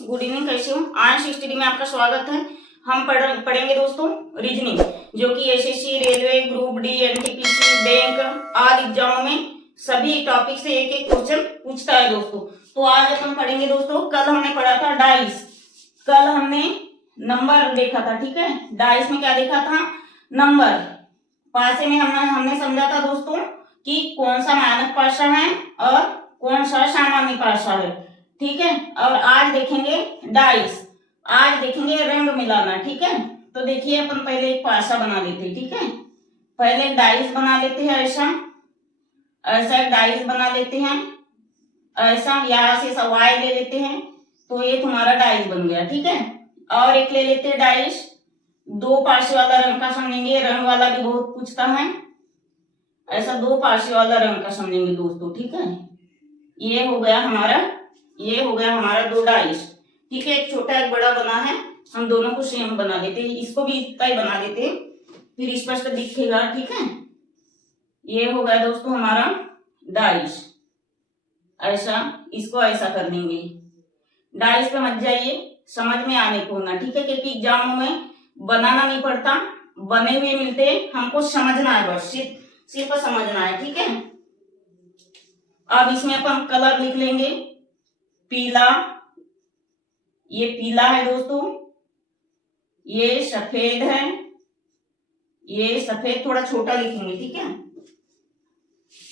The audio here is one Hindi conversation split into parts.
गुड इवनिंग, कैसे हो? आज स्टडी में आपका स्वागत है। हम पढ़ेंगे दोस्तों रीजनिंग, जो कि SSC, railway, group D, NTPC, bank आदि एग्जामों में सभी टॉपिक से एक एक क्वेश्चन पूछता है दोस्तों। तो आज अपन पढ़ेंगे दोस्तों। कल हमने पढ़ा था डाइस, कल हमने नंबर देखा था, ठीक है। डाइस में क्या देखा था? नंबर। पासे में हमने समझा था दोस्तों कि कौन सा मानक पासा है और कौन सा सामान्य पासा है, ठीक है। और आज देखेंगे डाइस, आज देखेंगे रंग मिलाना, ठीक है। तो देखिए अपन पहले एक पासा बना लेते हैं, ठीक है। पहले एक डाइस बना लेते हैं, ऐसा एक डाइस बना लेते हैं, ऐसा यहां से सवाई ले लेते हैं, तो ये तुम्हारा डाइस बन गया, ठीक है। और एक ले लेते हैं डाइस, दो पार्श्व वाला रंग का समझेंगे, रंग वाला भी बहुत पूछता है, ऐसा दो पार्श्व वाला रंग का समझेंगे दोस्तों, ठीक है। ये हो गया हमारा दो डाइस, ठीक है। एक छोटा एक बड़ा बना है, हम दोनों को सेम बना देते हैं, इसको भी इतना ही बना देते हैं, फिर स्पष्ट दिखेगा, ठीक है। ये हो गया दोस्तों हमारा डाइस, ऐसा इसको ऐसा कर देंगे। डाइस पे मत जाइए, समझ में आने को होना, ठीक है, क्योंकि एग्जामों में बनाना नहीं पड़ता, बने हुए मिलते, हमको समझना है, बस सिर्फ समझना है, ठीक है। अब इसमें अपन कलर लिख लेंगे, पीला, ये पीला है दोस्तों, ये सफेद है, ये सफेद थोड़ा छोटा लिखेंगे, ठीक है।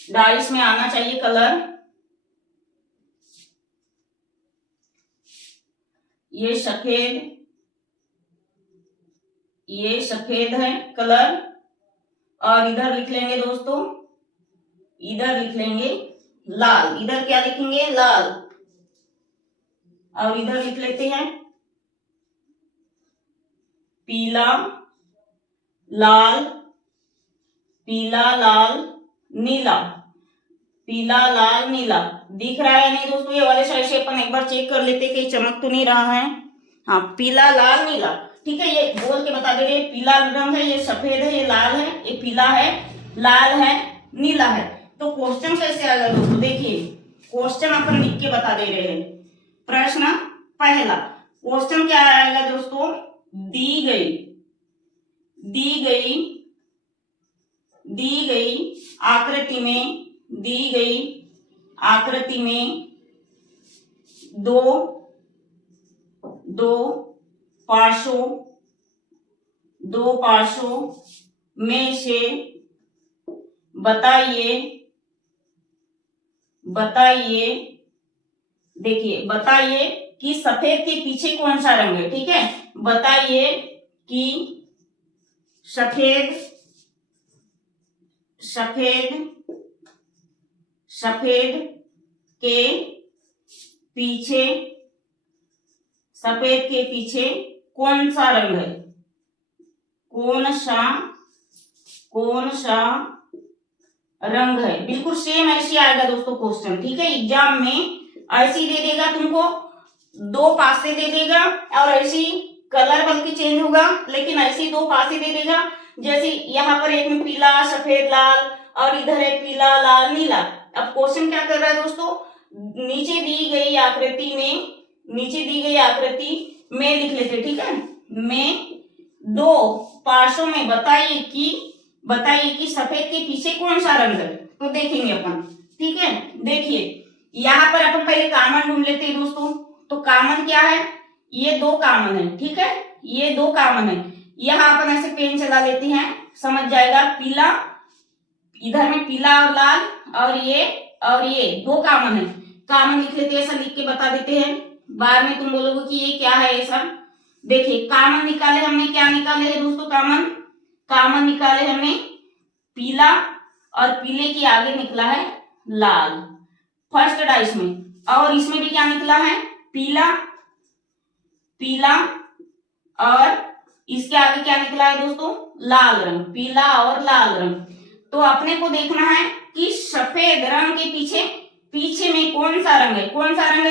डाइस में आना चाहिए कलर, ये सफेद है कलर। और इधर लिख लेंगे दोस्तों, इधर लिख लेंगे लाल, इधर क्या लिखेंगे? लाल। और इधर लिख लेते हैं पीला, लाल, पीला, लाल, नीला, पीला, लाल, नीला। दिख रहा है नहीं दोस्तों? ये वाले साइड से अपन एक बार चेक कर लेते कि चमक तो नहीं रहा है। हाँ, पीला, लाल, नीला, ठीक है। ये बोल के बता दे रहे, पीला रंग है, ये सफेद है, ये लाल है, ये पीला है, लाल है, नीला है। तो क्वेश्चन कैसे आएगा दोस्तों? देखिए क्वेश्चन अपन लिख के बता दे रहे हैं। प्रश्न पहला, क्वेश्चन क्या आएगा दोस्तों? दी गई आकृति में दो पार्श्वों में से बताइए कि सफेद के पीछे कौन सा रंग है, ठीक है। बताइए कि सफेद के पीछे कौन सा रंग है, कौन सा रंग है। बिल्कुल सेम ऐसे आएगा दोस्तों क्वेश्चन, ठीक है। एग्जाम में ऐसे दे देगा तुमको, दो पासे दे देगा, और ऐसी कलर बल्कि चेंज होगा, लेकिन ऐसे दो पासे दे देगा। जैसे यहाँ पर एक में पीला, सफेद, लाल, और इधर है पीला, लाल, नीला। अब क्वेश्चन क्या कर रहा है दोस्तों? नीचे दी गई आकृति में लिख लेते, ठीक है। में दो पार्श्वों में बताइए कि सफेद के पीछे कौन सा रंग है। तो देखेंगे अपन, ठीक है। देखिए यहाँ पर अपन पहले कॉमन ढूंढ लेते हैं दोस्तों। तो कॉमन क्या है? ये दो कॉमन है, ठीक है, ये दो कॉमन है। यहाँ अपन ऐसे पेन चला लेते हैं, समझ जाएगा। पीला, इधर में पीला और लाल, और ये दो कॉमन है, कॉमन लिख लेते हैं, ऐसा लिख के बता देते हैं। बाद में तुम बोलोगे कि ये क्या है ऐसा। देखिए कॉमन निकाले हमने, क्या निकाले है दोस्तों? कॉमन निकाले हमने पीला, और पीले के आगे निकला है लाल, फर्स्ट डाइस में। और इसमें भी क्या निकला है? पीला, और इसके आगे क्या निकला है दोस्तों? लाल रंग, पीला और लाल रंग। तो अपने को देखना है कि सफेद रंग के पीछे में कौन सा रंग है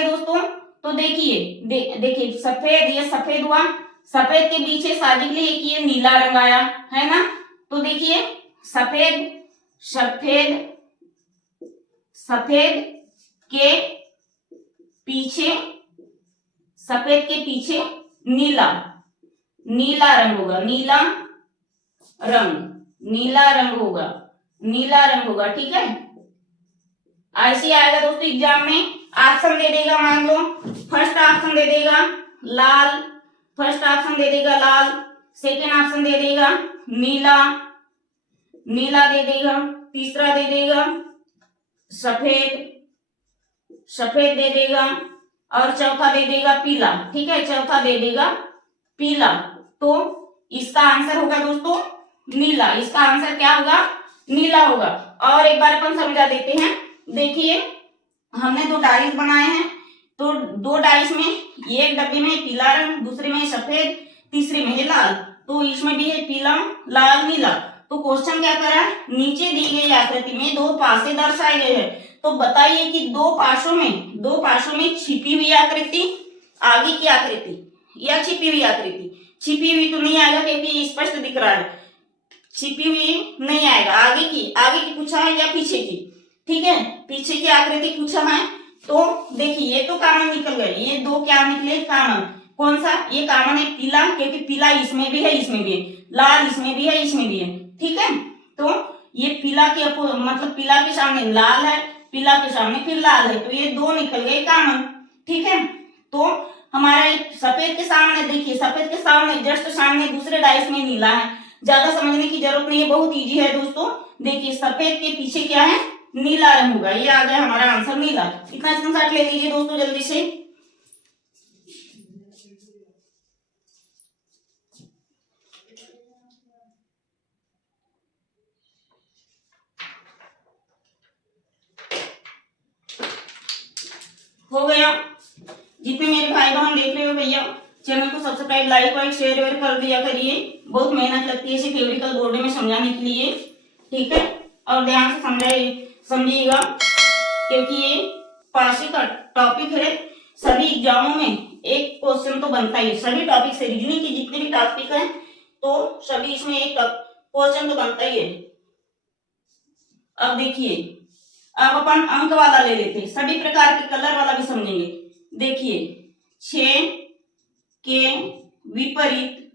दोस्तों। तो देखिए सफेद, ये सफेद हुआ, सफेद के पीछे शादी के लिए ये नीला रंग आया है ना। तो देखिए सफेद के पीछे सफेद के पीछे नीला, नीला रंग होगा, नीला रंग, नीला रंग होगा, नीला रंग होगा। ठीक है, ऐसे आएगा दोस्तों एग्जाम में। ऑप्शन दे देगा, मान लो फर्स्ट ऑप्शन दे देगा लाल, फर्स्ट ऑप्शन दे देगा लाल, सेकेंड ऑप्शन दे देगा नीला, नीला दे देगा, तीसरा दे देगा सफेद, सफेद दे देगा, और चौथा दे देगा पीला। ठीक है, चौथा दे देगा पीला। तो इसका आंसर होगा दोस्तों नीला, इसका आंसर क्या होगा, नीला होगा। और एक बार अपन समझा देते हैं। देखिए हमने दो डाइस बनाए हैं, तो दो डाइस में एक डब्बे में पीला रंग, दूसरे में सफेद, तीसरे में है लाल। तो इसमें भी है पीला, लाल, नीला। तो क्वेश्चन क्या कर रहा है, नीचे दी गई आकृति में दो पासे दर्शाए गए हैं। तो बताइए कि दो पासों में छिपी हुई आकृति, आगे की आकृति या छिपी हुई आकृति। छिपी हुई तो नहीं आएगा क्योंकि स्पष्ट दिख रहा है, छिपी हुई नहीं आएगा। आगे की पूछा है या पीछे की। ठीक है, पीछे की आकृति पूछा है। तो देखिए ये तो कॉमन निकल गए, ये दो क्या निकले कॉमन। कौन सा, ये कॉमन है पीला, क्योंकि पीला इसमें भी है, इसमें भी है, लाल इसमें भी है, इसमें भी है। ठीक है, तो ये पीला के मतलब पीला के सामने लाल है, पीला के सामने फिर लाल है, तो ये दो निकल गए कॉमन। ठीक है, तो हमारा सफेद के सामने, देखिए सफेद के सामने जस्ट सामने दूसरे डाइस में नीला है। ज्यादा समझने की जरूरत नहीं है, बहुत इजी है दोस्तों। देखिए सफेद के पीछे क्या है, नीला रंग होगा। ये आ गया हमारा आंसर नीला। इतना स्क्रीनशॉट ले लीजिए दोस्तों जल्दी से। हो गया। जितने मेरे भाई बहन देख रहे हो भैया, चैनल को सब्सक्राइब, लाइक वाइक शेयर वेयर कर दिया करिए। बहुत मेहनत लगती है इसे थ्योरेटिकल बोर्ड में समझाने के लिए। ठीक है, और ध्यान से समझिएगा क्योंकि ये पासिंग का टॉपिक है। सभी एग्जामों में एक क्वेश्चन तो बनता ही है, सभी टॉपिक से रीजनिंग के जितने भी टॉपिक हैं तो सभी इसमें एक क्वेश्चन तो बनता ही है। अब देखिए, अब अपन अंक वाला ले लेते हैं, सभी प्रकार के कलर वाला भी समझेंगे। देखिए 6 के विपरीत,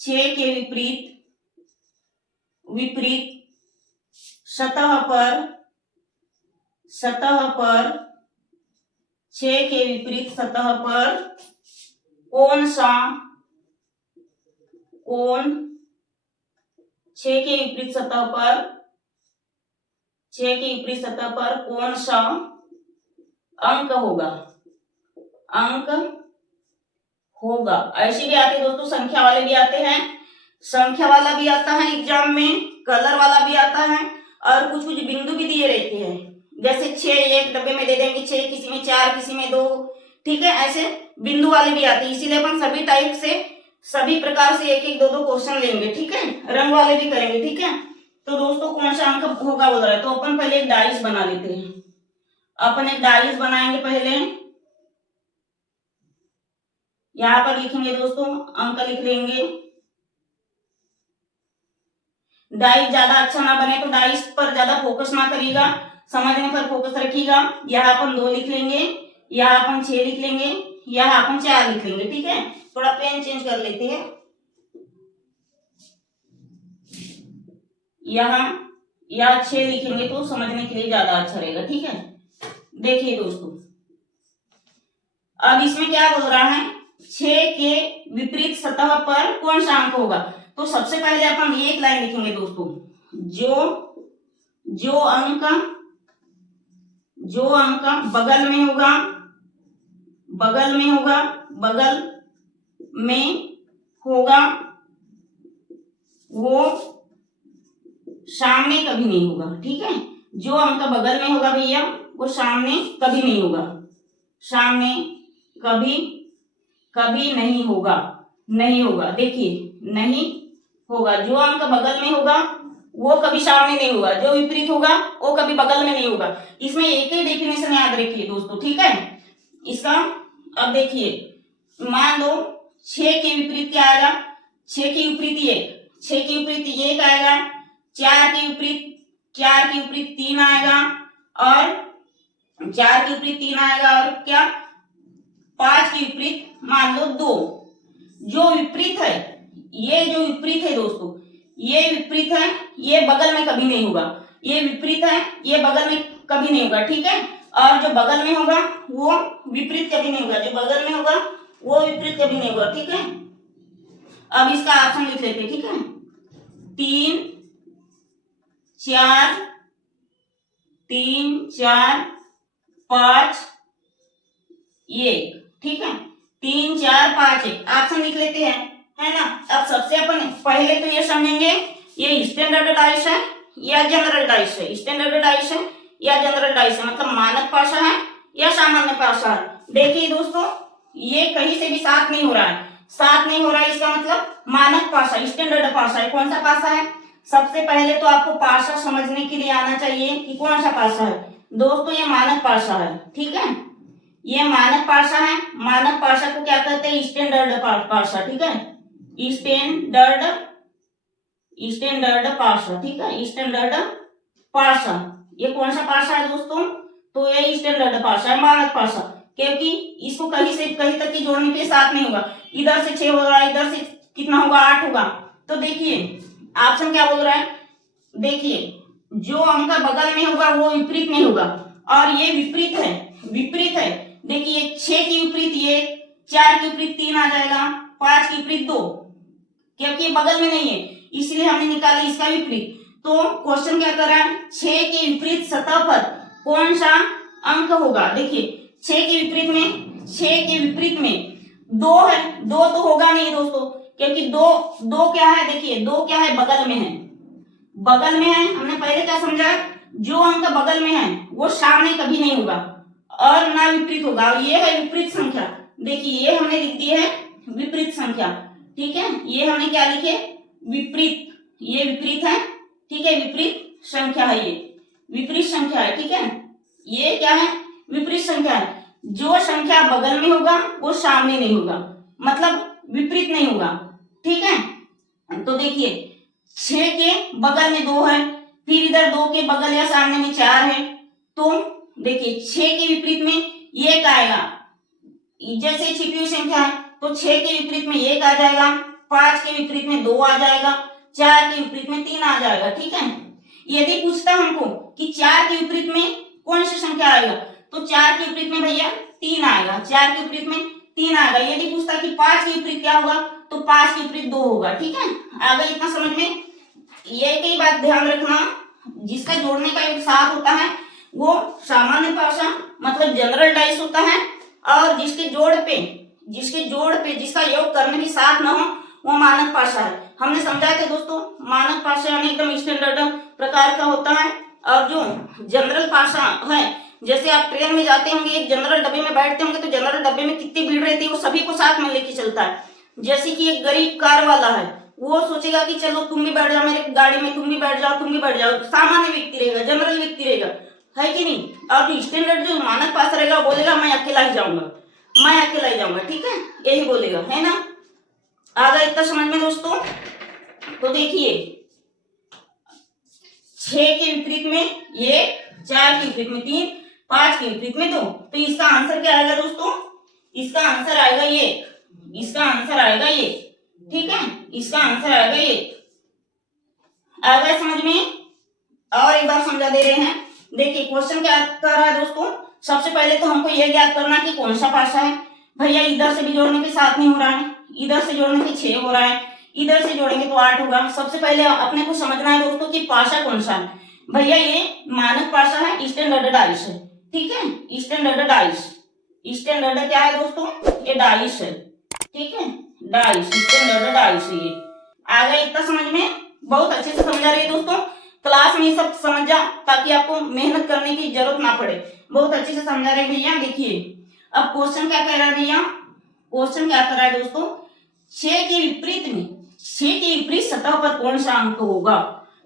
6 के विपरीत, विपरीत सतह पर 6 के विपरीत सतह पर कौन सा कोण, 6 के विपरीत सतह पर, 6 के विपरीत सतह पर कौन सा अंक होगा, अंक होगा। ऐसे भी आते हैं दोस्तों, संख्या वाले भी आते हैं, संख्या वाला भी आता है एग्जाम में, कलर वाला भी आता है, और कुछ कुछ बिंदु भी दिए रहते हैं। जैसे 6 एक डब्बे में दे देंगे 6, किसी में 4, किसी में 2। ठीक है, ऐसे बिंदु वाले भी आते हैं। इसीलिए अपन सभी टाइप से, सभी प्रकार से एक एक दो दो क्वेश्चन लेंगे। ठीक है, रंग वाले भी करेंगे। ठीक है, तो दोस्तों कौन सा अंक होगा बोल रहा है, तो अपन पहले एक डाइस बना लेते हैं। अपन एक डाइस बनाएंगे पहले, यहां पर लिखेंगे दोस्तों, अंक लिख लेंगे। डाइस ज्यादा अच्छा ना बने तो डाइस पर ज्यादा फोकस ना करिएगा, समझने पर फोकस रखिएगा। यहाँ अपन 2 लिख लेंगे, यहाँ अपन 6 लिख लेंगे, यहाँ अपन 4 लिख लेंगे। ठीक है, थोड़ा पेन चेंज कर लेते हैं। यहाँ 6 लिखेंगे तो समझने के लिए ज्यादा अच्छा रहेगा। ठीक है, देखिए दोस्तों, अब इसमें क्या बोल रहा है, 6 के विपरीत सतह पर कौन सा अंक होगा। तो सबसे पहले अपन एक लाइन लिखेंगे दोस्तों, जो अंक बगल में होगा, बगल में होगा, बगल में होगा, वो सामने कभी नहीं होगा। ठीक है, जो अंक बगल में होगा भैया वो सामने कभी नहीं होगा, सामने कभी कभी नहीं होगा, नहीं होगा। देखिए नहीं होगा, जो अंक बगल में होगा वो कभी सामने नहीं होगा, जो विपरीत होगा वो कभी बगल में नहीं होगा। इसमें एक ही डेफिनेशन याद रखिए दोस्तों। ठीक है, इसका अब देखिए, मान लो 6 के विपरीत क्या आएगा, 6 के विपरीत 1, 6 के विपरीत 1 आएगा, 4 के विपरीत 3 आएगा, और 4 के विपरीत 3 आएगा, और क्या 5 के विपरीत मान लो 2। जो विपरीत है, ये जो विपरीत है दोस्तों, ये विपरीत है, ये बगल में कभी नहीं होगा। ये विपरीत है, ये बगल में कभी नहीं होगा, ठीक है। और जो बगल में होगा वो विपरीत कभी नहीं होगा, जो बगल में होगा वो विपरीत कभी नहीं होगा, ठीक है। अब इसका ऑप्शन लिख लेते हैं, ठीक है। 3 4 3 4 5 1, ठीक है। 3 4 5 1 ऑप्शन लिख लेते हैं, है ना। अब सबसे अपन पहले तो ये समझेंगे ये स्टैंडर्ड डाइस है या जनरल डाइस है। स्टैंडर्ड डाइस है या जनरल डाइस है, मतलब मानक पासा है या सामान्य पासा है। देखिए दोस्तों, ये कहीं से भी साथ नहीं हो रहा है, साथ नहीं हो रहा है, इसका मतलब मानक पासा, स्टैंडर्ड पासा है। कौन सा पासा है? सबसे पहले तो आपको पासा समझने के लिए आना चाहिए कि कौन सा पासा है। दोस्तों ये मानक पासा है, ठीक है। ये मानक पासा है। मानक पासा को क्या कहते हैं? स्टैंडर्ड पासा, ठीक है। स्टैंडर्ड पासा, ठीक है। स्टैंडर्ड पासा, ये कौन सा पासा है दोस्तों? तो ये स्टैंडर्ड पासा है, मानक पासा, क्योंकि इसको कहीं से कहीं तक की जोड़ने के साथ नहीं होगा। इधर से 6 होगा, इधर से कितना होगा? 8 होगा। तो देखिए ऑप्शन क्या बोल रहा है, देखिए जो अंक बगल में होगा वो विपरीत नहीं होगा, और ये विपरीत है, विपरीत है। देखिए 6 के विपरीत ये, 4 के विपरीत 3 आ जाएगा, 5 के विपरीत 2, क्योंकि ये बगल में नहीं है इसलिए हमने निकाला इसका विपरीत। तो क्वेश्चन क्या कर रहा है? 6 के विपरीत सतह पर कौन सा अंक होगा? देखिए 6 के विपरीत में, 6 के विपरीत में 2 है, 2 तो होगा नहीं दोस्तों, क्योंकि 2 क्या है? देखिए 2 क्या है? बगल में है, बगल में है। हमने पहले क्या समझा? जो अंक बगल में है वो सामने कभी नहीं होगा और ना विपरीत होगा, और ये है विपरीत संख्या। देखिए ये हमने लिख दी है विपरीत संख्या, ठीक है। ये हमने क्या लिखे? विपरीत, ये विपरीत है, ठीक है। विपरीत संख्या है, ये विपरीत संख्या है, ठीक है। ये क्या है? विपरीत संख्या है। जो संख्या बगल में होगा वो सामने नहीं होगा, मतलब विपरीत नहीं होगा, ठीक है। तो देखिए 6 के बगल में 2 है, फिर इधर 2 के बगल या सामने में 4 है। तो देखिए 6 के विपरीत में 1 आएगा, जैसे छिपी हुई संख्या है तो 6 के विपरीत में 1 आ जाएगा, 5 के विपरीत में 2 आ जाएगा, 4 के विपरीत में 3 आ जाएगा, ठीक है। यदि पूछता हमको कि 4 के विपरीत में कौन सी संख्या आएगा, तो 4 के विपरीत में भैया 3 आएगा, 4 के विपरीत में 3 आएगा। यदि पूछता कि 5 के विपरीत क्या होगा, तो 5 के विपरीत 2 होगा, ठीक है। आगे इतना समझ में। ये कई बात ध्यान रखना, जिसका जोड़ने का एक साथ होता है वो सामान्य पासा मतलब जनरल डाइस होता है, और जिसके जोड़ पे जिसका योग करने के साथ ना हो वो मानक पासा है। हमने समझा था दोस्तों, मानक पासा यानी एकदम स्टैंडर्ड प्रकार का होता है, और जो जनरल पासा है, जैसे आप ट्रेन में जाते होंगे, एक जनरल डब्बे में बैठते होंगे, तो जनरल डब्बे में कितनी भीड़ रहती है वो सभी को साथ में लेके चलता है। जैसे कि एक गरीब कार वाला है, वो सोचेगा कि चलो तुम भी बैठ जाओ मेरे गाड़ी में, तुम भी बैठ जाओ, तुम भी बैठ जाओ। सामान्य व्यक्ति रहेगा, जनरल व्यक्ति रहेगा, है कि नहीं। और जो स्टैंडर्ड जो मानक पासा रहेगा वो बोलेगा मैं अकेला ही जाऊंगा, मैं अकेला ही जाऊंगा, ठीक है, यही बोलेगा, है ना। आ गया इतना समझ में दोस्तों। तो देखिए 6 के विपरीत में 1, 4 के विपरीत में 3, 5 के विपरीत में 2, तो इसका आंसर क्या आएगा दोस्तों? इसका आंसर आएगा ये, इसका आंसर आएगा ये, ठीक है, इसका आंसर आएगा ये। आ गया समझ में? और एक बार समझा दे रहे हैं। देखिए क्वेश्चन क्या कर रहा है दोस्तों, सबसे पहले तो हमको यह ज्ञात करना कि कौन सा पासा है। भैया इधर से भी जोड़ने के साथ नहीं हो रहा है, इधर से जोड़ने के 6 हो रहा है, इधर से जोड़ेंगे तो 8 होगा। सबसे पहले अपने को समझना है दोस्तों कि पासा कौन सा है। भैया ये मानक पासा है, स्टैंडर्ड डाइस है, ठीक है। स्टैंडर्ड डाइस, स्टैंडर्ड क्या है दोस्तों? ये डाइस है, ठीक है, डाइस, स्टैंडर्ड डाइस है ये। आ गया इतना समझ में? बहुत अच्छे से समझा रही है दोस्तों, क्लास में सब समझ जा ताकि आपको मेहनत करने की जरूरत ना पड़े। बहुत अच्छे से समझा रहे भैया। देखिए अब क्वेश्चन क्या कह रहा है भैया, क्वेश्चन क्या कर रहा है दोस्तों, 6 के विपरीत में, 6 के विपरीत सतह पर कौन सा अंक होगा।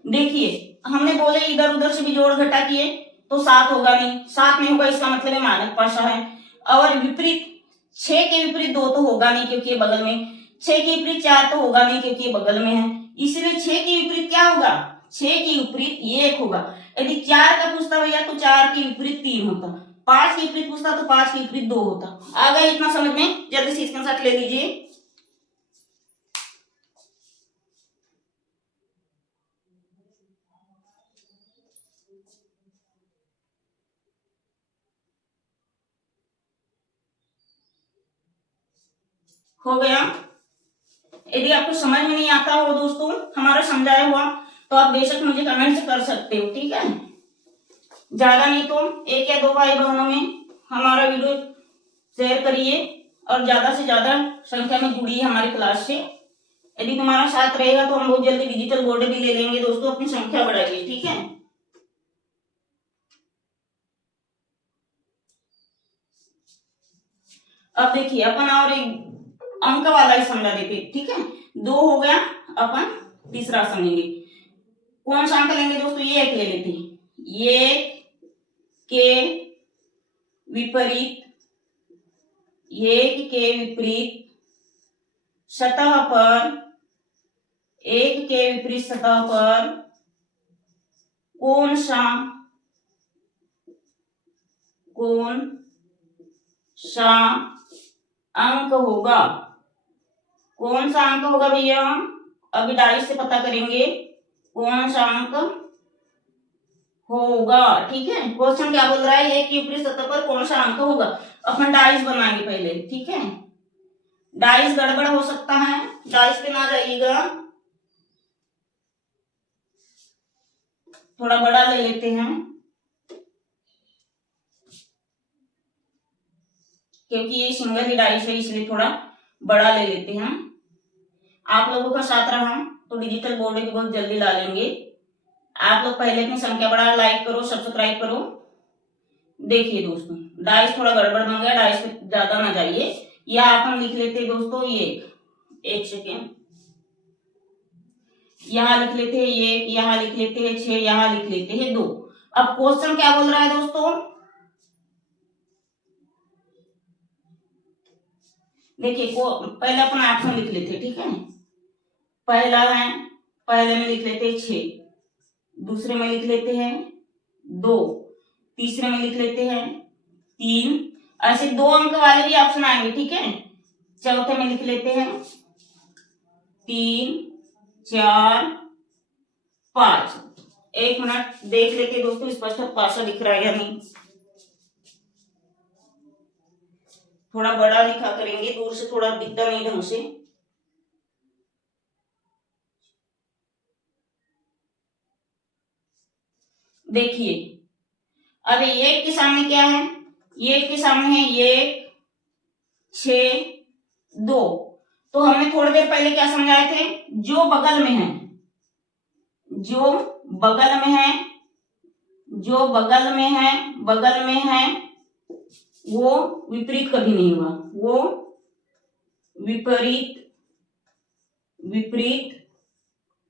देखिए हमने बोले इधर उधर से भी जोड़ घटा किए तो 7 होगा नहीं, 7 नहीं होगा, इसका मतलब है मानक पासा है। और विपरीत 6 के विपरीत 2 तो होगा नहीं क्योंकि ये बगल में, 6 के विपरीत 4 तो होगा नहीं क्योंकि ये बगल में है, इसलिए 6 के विपरीत क्या होगा? 6 के विपरीत 1 होगा। यदि 4 का पूछता भैया तो 4 के विपरीत 3 होता, 5 के विपरीत पूछता तो 5 के विपरीत 2 होता। आ गया इतना समझ में? जल्दी से स्क्रीनशॉट ले लीजिए। हो गया? यदि आपको समझ में नहीं आता हो दोस्तों हमारा समझाया हुआ, तो आप बेशक मुझे कमेंट कर सकते हो, ठीक है। ज्यादा नहीं तो 1 या 2 भाई बहनों में हमारा वीडियो शेयर करिए और ज्यादा से ज्यादा संख्या में जुड़िए हमारी क्लास से। यदि तुम्हारा साथ रहेगा तो हम बहुत जल्दी डिजिटल बोर्ड भी ले लेंगे दोस्तों। अपनी संख्या बढ़ाइए, ठीक है। अब देखिए अपन और एक अंक वाला ही समझा देते, ठीक है। 2 हो गया, अपन तीसरा समझेंगे। कौन सा अंक लेंगे दोस्तों? ये एक ले लेते हैं। ये के विपरीत, एक के विपरीत सतह पर, एक के विपरीत सतह पर कौन सा अंक होगा? कौन सा अंक होगा भैया? अभी डाइस से पता करेंगे कौन सा अंक होगा, ठीक है। क्वेश्चन क्या बोल रहा है? एक की विपरीत सतह पर कौन सा अंक होगा। अपन डाइस बनाएंगे पहले, ठीक है। डाइस गड़बड़ हो सकता है, डाइस पे ना जाइएगा। थोड़ा बड़ा ले लेते हैं क्योंकि ये सिंगल ही डाइस है, इसलिए थोड़ा बड़ा ले लेते हैं। आप लोगों का साथ रहा तो डिजिटल बोर्ड भी बहुत जल्दी ला लेंगे। आप लोग पहले अपनी संख्या बढ़ा, लाइक करो, सब्सक्राइब करो। देखिए दोस्तों डाइस थोड़ा गड़बड़ बन गया, डाइस पे ज्यादा ना जाइए। या अपन लिख लेते दोस्तों ये, एक सेकेंड, यहाँ लिख लेते हैं 1, यहाँ लिख लेते हैं 6, यहाँ लिख लेते हैं 2। अब क्वेश्चन क्या बोल रहा है दोस्तों? देखिए पहले अपन ऑप्शन लिख लेते हैं, ठीक है। पहला है, पहले में लिख लेते हैं 6, दूसरे में लिख लेते हैं 2, तीसरे में लिख लेते हैं 3। ऐसे 2 अंक वाले भी ऑप्शन आएंगे, ठीक है। चौथे में लिख लेते हैं 3, 4, 5। 1 मिनट देख लेते दोस्तों स्पष्ट पासा दिख रहा है या नहीं। थोड़ा बड़ा लिखा करेंगे, दूर से थोड़ा दिखता नहीं ढंग से। देखिए अब एक के सामने क्या है? एक के सामने है 1, 6, 2। तो हमने थोड़ी देर पहले क्या समझाए थे? जो बगल में है, जो बगल में है, जो बगल में है, बगल में है, वो विपरीत कभी नहीं होगा। वो विपरीत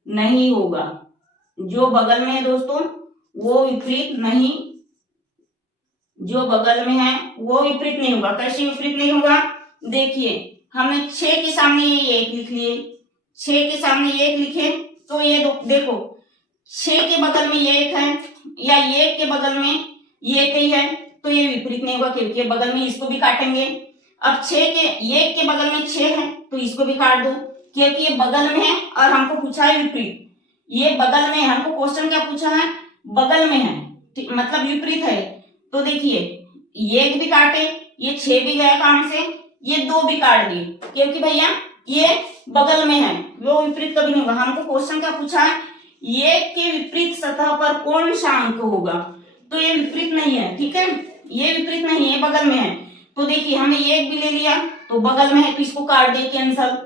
नहीं होगा। जो बगल में है दोस्तों वो विपरीत नहीं, जो बगल में है वो विपरीत नहीं होगा। कैसे विपरीत नहीं होगा? देखिए हमने 6 के सामने ये 1 लिख लिए, 6 के सामने 1 लिखे तो ये देखो 6 के बगल में 1 है या 1 के बगल में ये कहीं है तो ये विपरीत नहीं होगा क्योंकि बगल में इसको भी काटेंगे। अब 6 के 1 के बगल में 6 है तो इसको भी काट दो क्योंकि ये बगल में है और हमको पूछा है विपरीत। ये बगल में, हमको क्वेश्चन क्या पूछा है? बगल में है, मतलब विपरीत है। तो देखिए 1 भी काटे, ये 6 भी गया काम से, ये 2 भी काट दिए क्योंकि भैया ये बगल में है, वो विपरीत कभी नहीं होगा। हमको क्वेश्चन क्या पूछा है? ये के विपरीत सतह पर कौन सा अंक होगा? तो ये विपरीत नहीं है, ठीक है। ये विपरीत नहीं है, बगल में है। तो देखिए हमने 1 भी ले लिया तो बगल में है तो इसको काट दिए, कैंसल।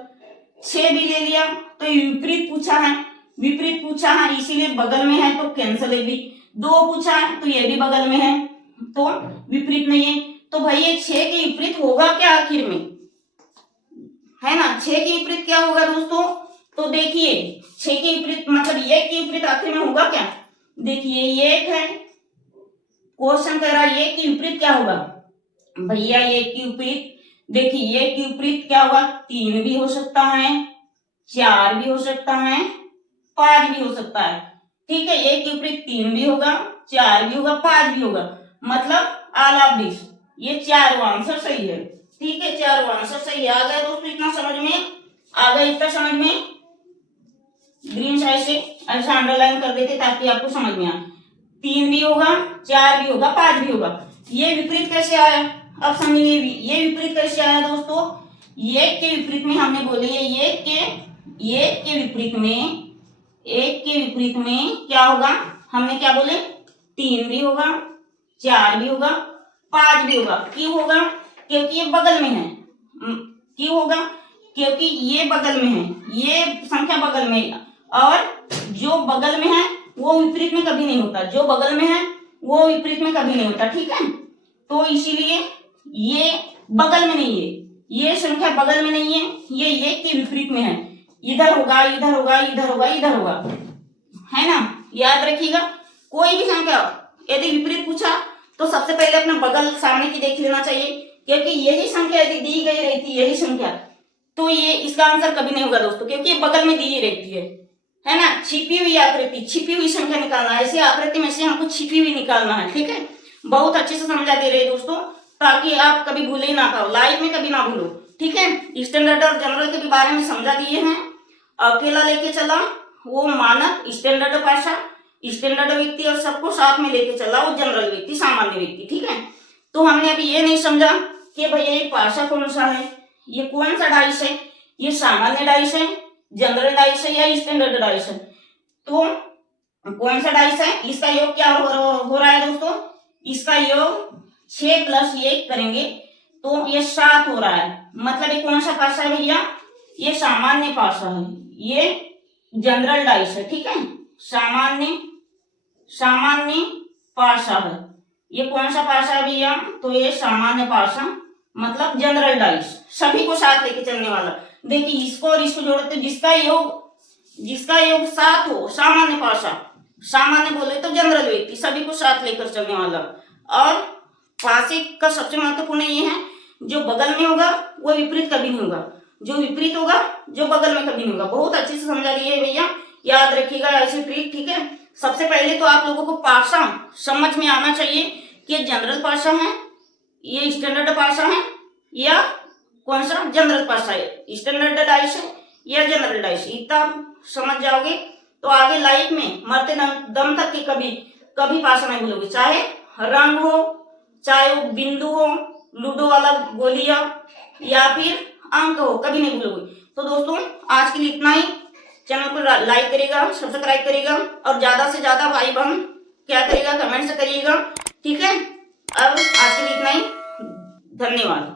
6 भी ले लिया तो ये विपरीत पूछा है, विपरीत पूछा है इसीलिए बगल में है तो कैंसल है भी। 2 पूछा है तो ये भी बगल में है तो विपरीत नहीं है। तो भाई ये 6 के विपरीत होगा क्या आखिर में? है ना, 6 के विपरीत क्या होगा दोस्तों? तो देखिए 6 के विपरीत मतलब 1 के विपरीत आखिर में होगा क्या? देखिए 1 है, क्वेश्चन कह रहा है 1 के विपरीत क्या होगा? भैया 1 के विपरीत, देखिए 1 के विपरीत क्या होगा? 3 भी हो सकता है, 4 भी हो सकता है, 5 भी हो सकता है, ठीक है। 1 के विपरीत 3 भी होगा, 4 भी होगा, 5 भी होगा। मतलब ऑल ऑफ दिस, ये चारों आंसर सही है। ठीक है, चारों आंसर सही आ गया दोस्तों, इतना समझ में आ गया, इतना समझ में ग्रीन साइड से ऐसा अंडरलाइन कर देते ताकि आपको समझ में आए। 3 भी होगा, 4 भी होगा, 5 भी होगा। ये विपरीत कैसे आया, अब समझिए ये विपरीत कैसे आया दोस्तों। ये के विपरीत में हमने बोले ये के विपरीत में, एक के विपरीत में क्या होगा, हमने क्या बोले 3 भी होगा, 4 भी होगा, 5 भी होगा। क्यों होगा, क्योंकि ये बगल में है। क्यों होगा, क्योंकि ये बगल में है, ये संख्या बगल में है, और जो बगल में है वो विपरीत में कभी नहीं होता, जो बगल में है वो विपरीत में कभी नहीं होता। ठीक है, तो इसीलिए ये बगल में नहीं है, ये संख्या बगल में नहीं है, ये के विपरीत में है। इधर होगा, इधर होगा, इधर होगा, इधर होगा, है ना। याद रखिएगा, कोई भी संख्या यदि विपरीत पूछा तो सबसे पहले अपना बगल सामने की देख लेना चाहिए, क्योंकि यही संख्या यदि दी गई रहती, यही संख्या, तो ये इसका आंसर कभी नहीं होगा दोस्तों, क्योंकि ये बगल में दी रहती है ना। छिपी हुई आकृति, छिपी हुई संख्या निकालना है, ऐसी आकृति में से हमको छिपी हुई निकालना है। ठीक है, बहुत अच्छे से समझा दे रहे दोस्तों, ताकि आप कभी भूले ही ना पाओ, लाइफ में कभी ना भूलो। ठीक है, स्टैंडर्ड और जनरल के भी बारे में समझा दिए हैं। अकेला लेके चला वो मानक स्टैंडर्ड भाषा, स्टैंडर्ड व्यक्ति, और सबको साथ में लेके चला वो जनरल व्यक्ति, सामान्य व्यक्ति। ठीक है, तो हमने अभी ये नहीं समझा कि भैया ये भाषा कौन सा है, ये कौन सा डाइस है, ये सामान्य डाइस है, जनरल डाइस है, या स्टैंडर्ड डाइस है। तो कौन सा डाइस है, इसका योग क्या हो रहा है दोस्तों, इसका योग 6 + 1 करेंगे तो ये 7 हो रहा है। मतलब ये कौन सा पासा है भैया, ये सामान्य पासा है, ये जनरल डाइस है। ठीक है, सामान्य पासा है। ये कौन सा पासा है भैया, तो ये सामान्य पासा, मतलब जनरल डाइस, सभी को साथ लेके चलने वाला। देखिए इसको और इसको जोड़ते, जिसका योग 7 हो, सामान्य पासा, सामान्य बोले तो जनरल व्यक्ति, सभी को साथ लेकर चलने वाला। और पासे का सबसे महत्वपूर्ण ये है, जो बगल में होगा वो विपरीत कभी नहीं होगा, जो विपरीत होगा जो बगल में कभी नहीं होगा। बहुत अच्छे से समझा दिए भैया, याद रखिएगा ऐसी ट्रिक। ठीक है, सबसे पहले तो आप लोगों को पासा समझ में आना चाहिए कि जनरल पासा है, ये स्टैंडर्ड पासा है, या कौन सा जनरल पासा है, स्टैंडर्ड डाइस है या जनरल डाइस। इतना समझ जाओगे तो आगे लाइफ में मरते दम तक के कभी पासा नहीं भूलोगे, चाहे रंग हो, चाहे वो बिंदु हो, लूडो वाला गोलियां, या फिर अंक हो, कभी नहीं भूलोगे। तो दोस्तों आज के लिए इतना ही। चैनल को लाइक करेगा, सब्सक्राइब करेगा, और ज्यादा से ज्यादा भाई बहन क्या करेगा, कमेंट से करिएगा। ठीक है, अब आज के लिए इतना ही, धन्यवाद।